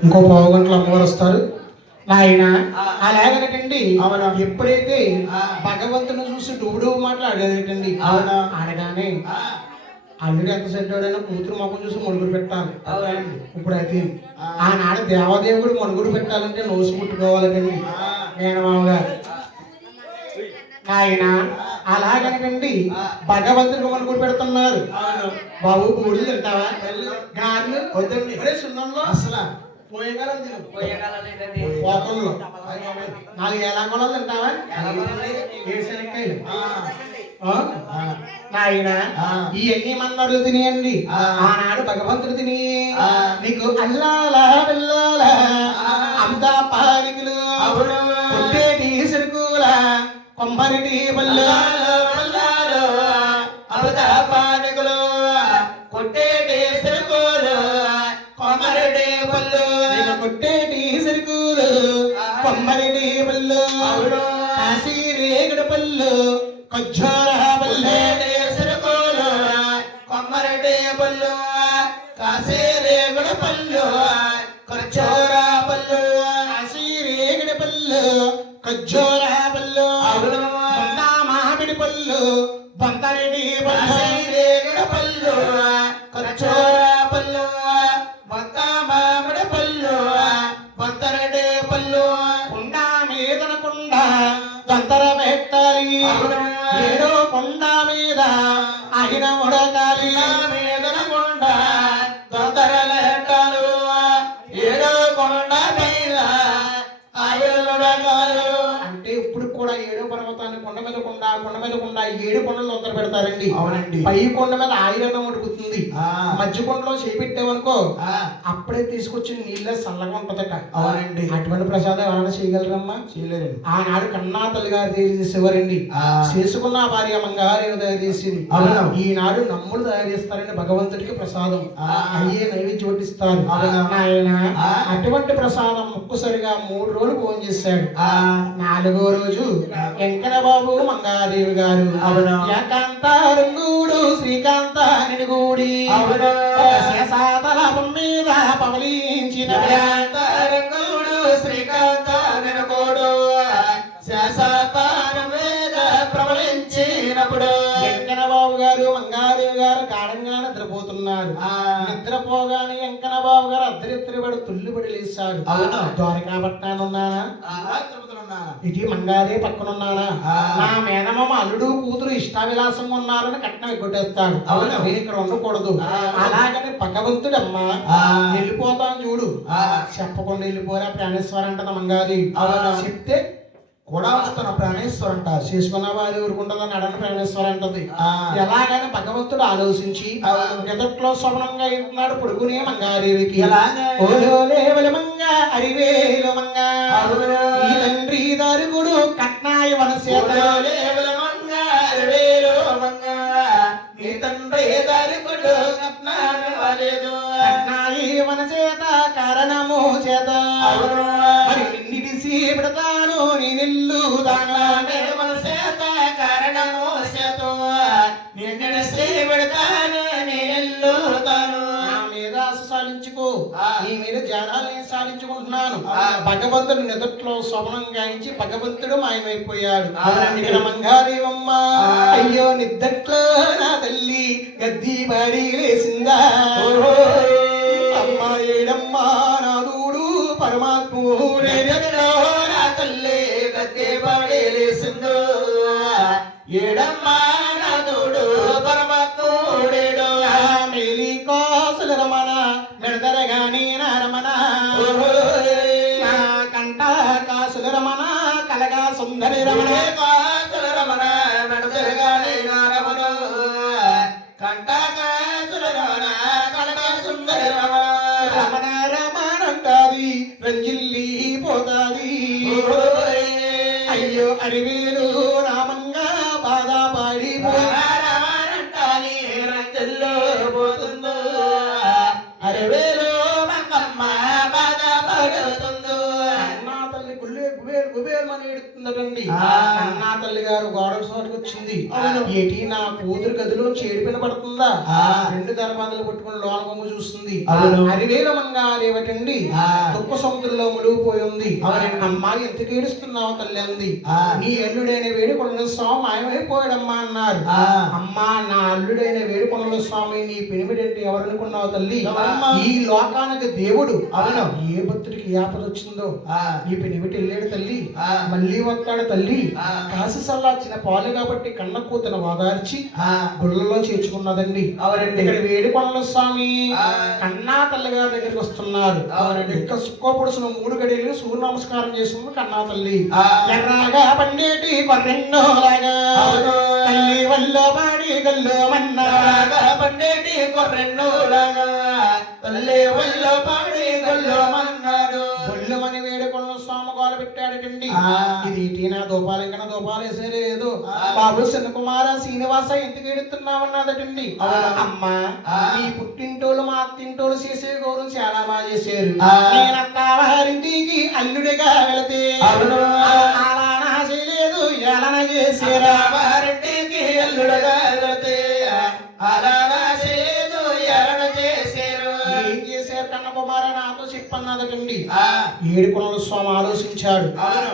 ఇంకో పావు గంటలు అమ్మవారు వస్తారు నాయన ఆ. అలాగనటండి అవునా. ఎప్పుడైతే. భగవంతుని చూసి డుబుడు మాట్లాడేటండి అవునా. ఆ, అల్లుడు ఎంత సెడ్డాడైనా కూతురు మొక్కం చూసి మనుగుడు పెట్టాలి. ఇప్పుడు అయితే. ఆనాడు దేవదేవుడు మనుగుడు పెట్టాలంటే నోసు ముట్టుకోవాలండి ఆ. నేను మామగారు ఆయన అలాగనకండి. భగవంతుడికి మనుగుడు పెడుతున్నారు బాబు బూడిలు తింటావా గారెలు వద్దండి అసలు పోకంలో నాలుగు తింటావా? ఏడు శనక్కాయలు నాయన మన్నాడు తినేయండి. ఆనాడు భగవంతుడు తిని ఆ. నీకు అల్లాలా పిల్లాల. అంతా పాలికలు అవును. పుట్టేటి సిరుకుల కొమ్మరిటి పల్లాలు, అవత నేను కొట్టేటి సిరుకులు కొమ్మరిటి పళ్ళు. అవును. కాశీ రేగడి పళ్ళు. కొజ్జోర కొట్టేటి సిరుకులు, కొమరటి పళ్ళు, కాశీరేగుడ పళ్ళు, ఖర్జూర పళ్ళు. కాశీ రేగడి పళ్ళు. కొజ్జోర ఆయన ఉడకాలి నా కూడా ఏడో పర్వతాన్ని కొండ మీద కొండ కొండ మీద కొండ ఏడు కొండలు దొంతర పెడతారండి అవునండి. పై కొండ మీద ఆయిరన్నం ఉడుకుతుంది ఆ, మధ్య కొండలో చేపెట్టామనుకో ఆ, అప్పుడే తీసుకొచ్చి నీళ్ళ చల్లగా ఉంటదట అవునండి. అటువంటి ప్రసాదం ఎవరైనా చేయగలరమ్మా చేయలేరండి. ఆనాడు కన్నా తల్లి గారు తయారు చేసేవారండి ఆ. చేసుకున్న భార్య మంగారు తయారు చేసింది. ఈనాడు నమ్ములు తయారు చేస్తారండి భగవంతుడికి ప్రసాదం ఆ. అయ్యే నైవేద్యం వడ్డిస్తారు. ఆయన. అటువంటి ప్రసాదం ఒక్కసారిగా మూడు రోజులు ఫోన్ చేశాడు ఆ, నాలుగో రోజు వెంకట బాబు మంగాదేవి గారు అవును. ఏకాంత రంగుడు శ్రీకాంత నిడుగూడి అవును. శేషాతలాపం మీద పవలించిన రంగుడు శ్రీకాంత నినకోడు శాసపాన మీద ప్రబలించినప్పుడు వెంకన్న బాబు గారు మంగాదేవి గారు గాఢంగా నిద్రపోతున్నారు ఆ, నిద్రపోగానే వెంకన్న బాబు గారు అద్దరిద్దరిపడి తుల్లిపడి లేచాడు అవును. ద్వారకాపట్నాన్ని ఉన్నానా ఆ, తిరుపతిలోనా? ఇది మంగారే పక్కనున్నానా ఆ. నా మేనమామ అల్లుడు కూతురు ఇష్టావిలాసంగా ఉన్నారని కట్నం ఎగ్గొట్టేస్తాడు అవును. నేను ఇక్కడ ఉండకూడదు. అలాగని భగవంతుడమ్మా ఆ. వెళ్ళిపోతాను చూడు. చెప్పకుండా వెళ్ళిపోరా ప్రాణేశ్వర అంటది మంగారి. చెప్తే కూడా వస్తున్న ప్రాణేశ్వర అంటారు చేసుకున్న వారి ఊరుకుంటుందని అడని ప్రాణేశ్వర అంటది. ఎలాగని భగవంతుడు ఆలోచించి అవును. నిదట్లో స్వప్నంగా ఇస్తున్నాడు పడుకునే మంగాదేవికి ఎలాగా? ఓలోలేవల మంగ అరివేలు మంగ నీ మీద జానాలని సాధించుకుంటున్నాను. ఆ. భగవంతుడు నిదట్లో స్వప్నం గాయించి భగవంతుడు మాయమైపోయాడు. మంగాదేవమ్మ. అయ్యో నిద్దట్లో నా తల్లి గద్ది పడి లేసిందా. అమ్మ ఏడమ్మా నాదుడు పరమాత్ముడే ఎక్కడో నా తల్లి గద్దె పడేలేసిందో, ఏడమ్మా. রমণে পা ఆ. అన్నా తల్లి గారు చోటుకు వచ్చింది. ఏటి నా కూతురు గదిలో చేడిపిన పడుతుందా. రెండు దర్బాదలు పట్టుకుని లోన బొమ్మ చూస్తుంది అవును. హరివేల మంగారు ఏమిటండి ఆ. తుప్ప సముద్రంలో మునిగిపోయి ఉంది. అమ్మా ఎందుకు ఏడుస్తున్నావు తల్లి అంది. నీ అల్లుడైన వేడుకొండల స్వామి మాయమైపోయాడమ్మా అన్నారు. అమ్మా నా అల్లుడైన వేడుకొండల స్వామి నీ పెనిమిడేంటి ఎవరనుకున్నావు తల్లి? ఈ లోకానికి దేవుడు అవును. ఏ భక్తుడికి ఏ ఆపద వచ్చిందో ఆ. నీ పెనిమిటి వెళ్ళాడు తల్లి ఆ. మళ్ళీ వస్తాడు తల్లి. కాసి సల్లార్చిన పాలు కాబట్టి కన్న కూతున వాదార్చి ఆ. గుళ్ళలో చేర్చుకున్నదండి అవునండి. ఇక్కడ వేడుకొండల స్వామి ఆ. కన్నా తల్లి గారి దగ్గరికి వస్తున్నారు అవునండి. ఇక్కడ సుక్కోపొడుసున మూడు గడియలు సూర్య నమస్కారం చేస్తుంది కన్నా తల్లి ఆ. ఎర్రగా పండేటి కొర్రెన్నోలాగా. తల్లి వల్ల పాడి గల్లో మన్నా రాగా పండేటి కొర్రెన్నులాగా తల్లి ఒళ్ళ పాడి గొల్లమన్నాడు బొల్లుమని వేడుకొండల స్వామి గోల పెట్టాడటండి. ఇది టీనా దోపాలంకన దోపాలు వేసేరే ఏదో. బాబు చిన్నకుమార శ్రీనివాస ఎందుకు ఏడుతున్నావన్నదటండి అవును. అమ్మా. నీ పుట్టింటోళ్ళు మా అత్తింటోళ్ళు చేసే గౌరవం చాలా బాగా చేశారు ఆ. నేను అత్తవారింటికి అల్లుడిగా వెళితే అవును. అలానా చేయలేదు ఏలన చేసేరా చెప్పన్నదటండి ఆ. ఏడుకొండల స్వామి ఆలోచించాడు.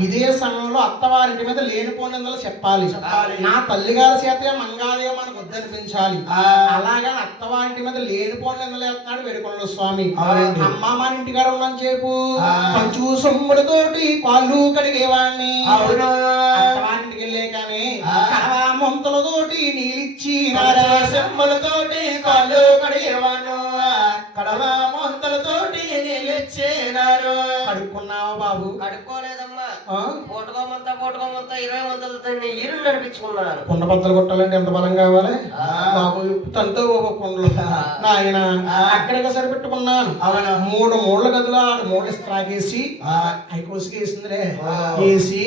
ఇదే సమయంలో అత్తవారింటి మీద లేనిపోనిందలు చెప్పాలి. నా తల్లిగారి చేతే మంగాదేవ మనకు వద్దనిపించాలి. అలాగా అత్తవారింటి మీద లేనిపోనిందలు వేస్తున్నాడు వేడుకొండల స్వామి. అమ్మ మన ఇంటికాడ ఉన్నాను చెప్పు. పంచు సొమ్ములతోటి కాళ్ళు కడిగేవాడిని. అత్తవారింటికి వెళ్ళే కానీ ముంతలతోటి నీళ్ళిచ్చి సెమ్మలతోటి కాళ్ళు కడిగేవాను కడుక్కున్నావా బాబు కడుక్కోలేదమ్మా? పూటకోమంతా పూటకోమంతా ఇరవై వందలతో ఇరు నడిపించుకున్నాను కుండ బద్దలు కొట్టాలంటే ఎంత బలం కావాలి. బాబు తనతో కుండలు నాయన. అక్కడికి సరిపెట్టుకున్నాను అవును. మూడు మూడు గదులు ఆరు మూడు త్రాగేసి కోసుకేసిందిలే ఆ. వేసి.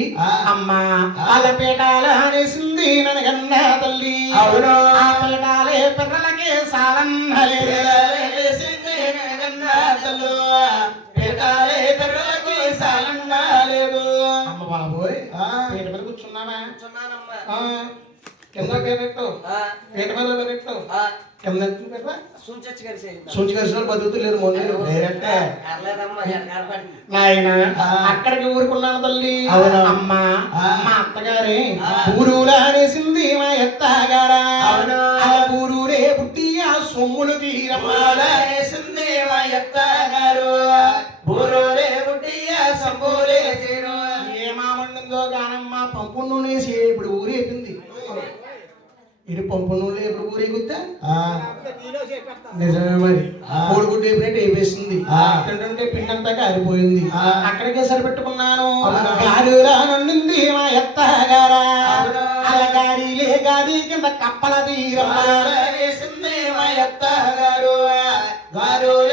అమ్మా వాళ్ళ పీఠాలు అనేసింది ననగన్నా తల్లి అవును. ఆ పీఠాలే పిల్లలకే సాలన్నలే బాబోయ్ ఆ. పీట మీద కూర్చున్నావా? కూర్చున్నానమ్మా. ఆ. కింద పీట మీద కింద సూచొచ్చి కలిసి సూచి కలిసిన బతుకుతలేరు మొన్న నాయన. అక్కడికి ఊరుకున్నాను తల్లి. అవును. అమ్మ ఆ. మా అత్తగారే ఆ. ఊరులా అనేసింది ఇది పంపు నూనె ఎప్పుడు ఊరేగుద్దా నిజమే మరి ఆ. కోడిగుడ్డు వేపినట్టు వేపేసింది ఆ. తింటుంటే పిండంతా కారిపోయింది ఆ. అక్కడికే సరిపెట్టుకున్నాను? గారులా నుండింది మా ఎత్తగారా అవునా? అలగారిలే గాది కింద కప్పల తీరమ్మా వేసింది మా ఎత్తగారు గారులే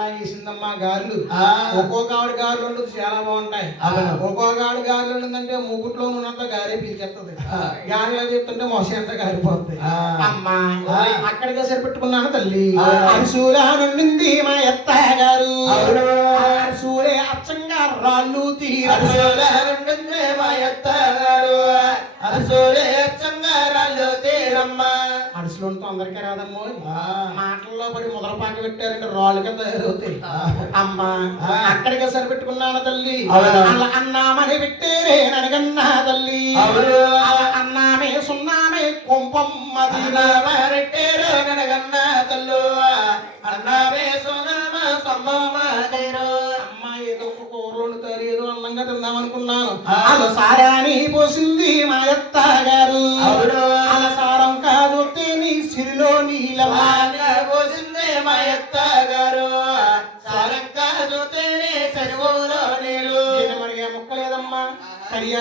కప్పలా వేసిందమ్మా గారెలు ఆ. ఒక్కొక్క ఆవిడ గారెలు ఉండదు చాలా బాగుంటాయి. ఒక్కొక్క ఆవిడ గారెలు ఉండిందంటే మూగుట్లో ఉన్నంత గారే పీల్చేస్తుంది. గారెలో చెప్తుంటే మొస అంతా గారిపోతుంది. అమ్మా. అక్కడికే సరిపెట్టుకున్నాను తల్లి. అరసూలా నుండింది మా ఎత్తగారు అవును. అరసూలే అచ్చంగా రాళ్ళు ఉండింది మా ఎత్తగారు అరసోలే చంగారాలు తీరమ్మ అరసులంతో అందరికీ రాదమ్మో. మాటల్లో పడి మొదల పాక పెట్టారంటే రాళ్ళు కింద తయారవుతాయి అమ్మా. అక్కడికే సరిపెట్టుకున్నాను తల్లి. అలా అన్నామని పెట్టేరే ననగన్నా తల్లి. అన్నామే సున్నామే కొంపమ్మ అన్నమారెట్టేరు గనగన్న తల్లు. అన్నమే సమ్మమ్మ ఏదో ఒక కూరలు వండుతారు ఏదో అందంగా తిందాం అనుకున్నాను ఆ. అలా సారాని పోసింది మా అత్త గారు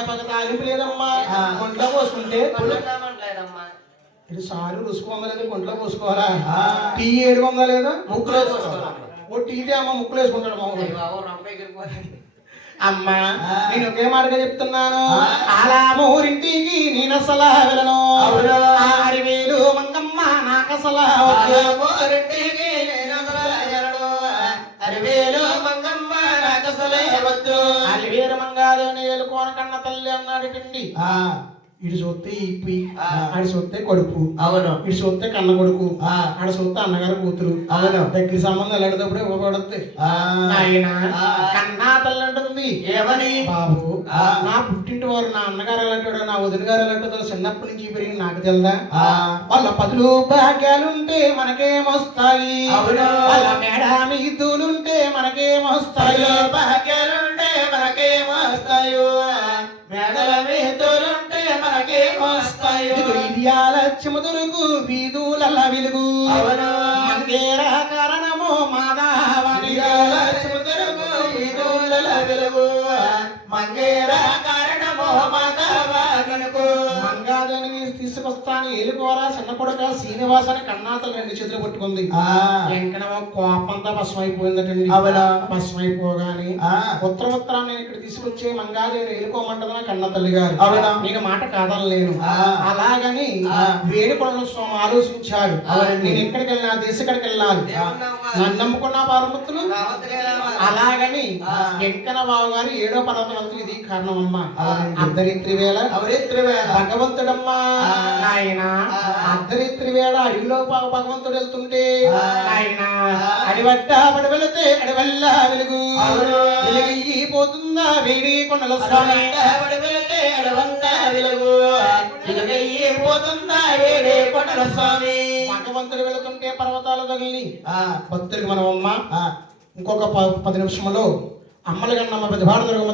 కరియాపక తాలింపు లేదమ్మా ఆ. ఒంట్లో పోసుకుంటే ఇది సారు రుసుకు వందలేదు ఒంట్లో పోసుకోవాలా. టీ ఏడు వందలేదా ముక్కులో. ఓ టీతే అమ్మ ముక్కులు వేసుకుంటాడు ఎగిరిపోయింది అమ్మా. నేను ఒకే మాటగా చెప్తున్నాను. అలా మూరింటికి నేను అసలా వెళ్ళను అవును. ఆరివేలు మంగమ్మ నేను అసలు ఎరడు. మంగాదేవిని ఏలుకోన కన్న తల్లి అన్నాడు పిండి ఆ, ఇటు చూస్తే ఇప్పి ఆ. ఆడి చూస్తే కడుపు అవును ఇటు చూస్తే కన్న కొడుకు ఆ. ఆడ చూస్తే అన్నగారు కూతురు అవును. దగ్గర సంబంధం వెళ్ళేటప్పుడు ఆ, ఆయన. కన్నా తల్లి అంటుంది ఏమని బాబు ఆ. నా పుట్టింటి వారు నా అన్నగారు ఎలాంటాడో నా వదిన గారు ఎలాంటిదో చిన్నప్పటి నుంచి పెరిగి నాకు తెలుదా. వాళ్ళ పదులు భాగ్యాలుంటే మనకేమొస్తాయి. వాళ్ళ మేడ మీదులుంటే మనకేమొస్తాయి పైలో భాగ్యాలుంటే మనకేమొస్తాయో? మేడల మీదులుంటే మనకేమొస్తాయో? ఇడియాల చెముదురుగు వీధులల్ల వెలుగు. అవును. మంగేర కారణము మాధవని ఇవాళ చెబుతరుగు వీధులలో వెలుగు. మంగేర తీసుకొస్తాను ఏలుకోరా చిన్న కొడుక శ్రీనివాసాన్ని కన్నాతలు రెండు చేతులు పట్టుకుంది ఆ, వెంకటమ కోపంతా భస్మం అయిపోయిందటండి? భస్మం అయిపోగానే ఆ. ఉత్తర ఉత్తరం నేను ఇక్కడ తీసుకొచ్చే మంగాదేవిని ఏలుకోమంటదా కన్న తల్లి గారు అవునా? నీకు మాట కాదనలేను. అలాగని. వేడుకొండల స్వామి ఆలోచించాడు. నేను ఎక్కడికి వెళ్ళినా దేశక్కడికి వెళ్ళాలి నన్ను నమ్ముకున్న పార్వతులు అలాగని ఆ. వెంకన బాబు గారు ఏడో పర్వతం ఇది కారణం అమ్మా. అర్ధరిత్రి వేళ భగవంతుడమ్మా. నాయన. అర్ధరిత్రి వేళ అడవిలో భగ- భగవంతుడు వెళ్తుంటే. నాయన. అడివట్ట అడి వెళితే అడివల్ల వెలుగు. వెలుగయ్యి పోతుందా వేడి కొండల స్వామి అడవంట వెళితే అడవంత వెలుగు పోతుందా వేడే కొండల స్వామి భగవంతుడు వెళుతుంటే పర్వతాలు తగిలి ఆ, భక్తుడికి మనం అమ్మ. ఇంకొక పది నిమిషంలో అమ్మల కన్నమ్మ పెద్ద భారత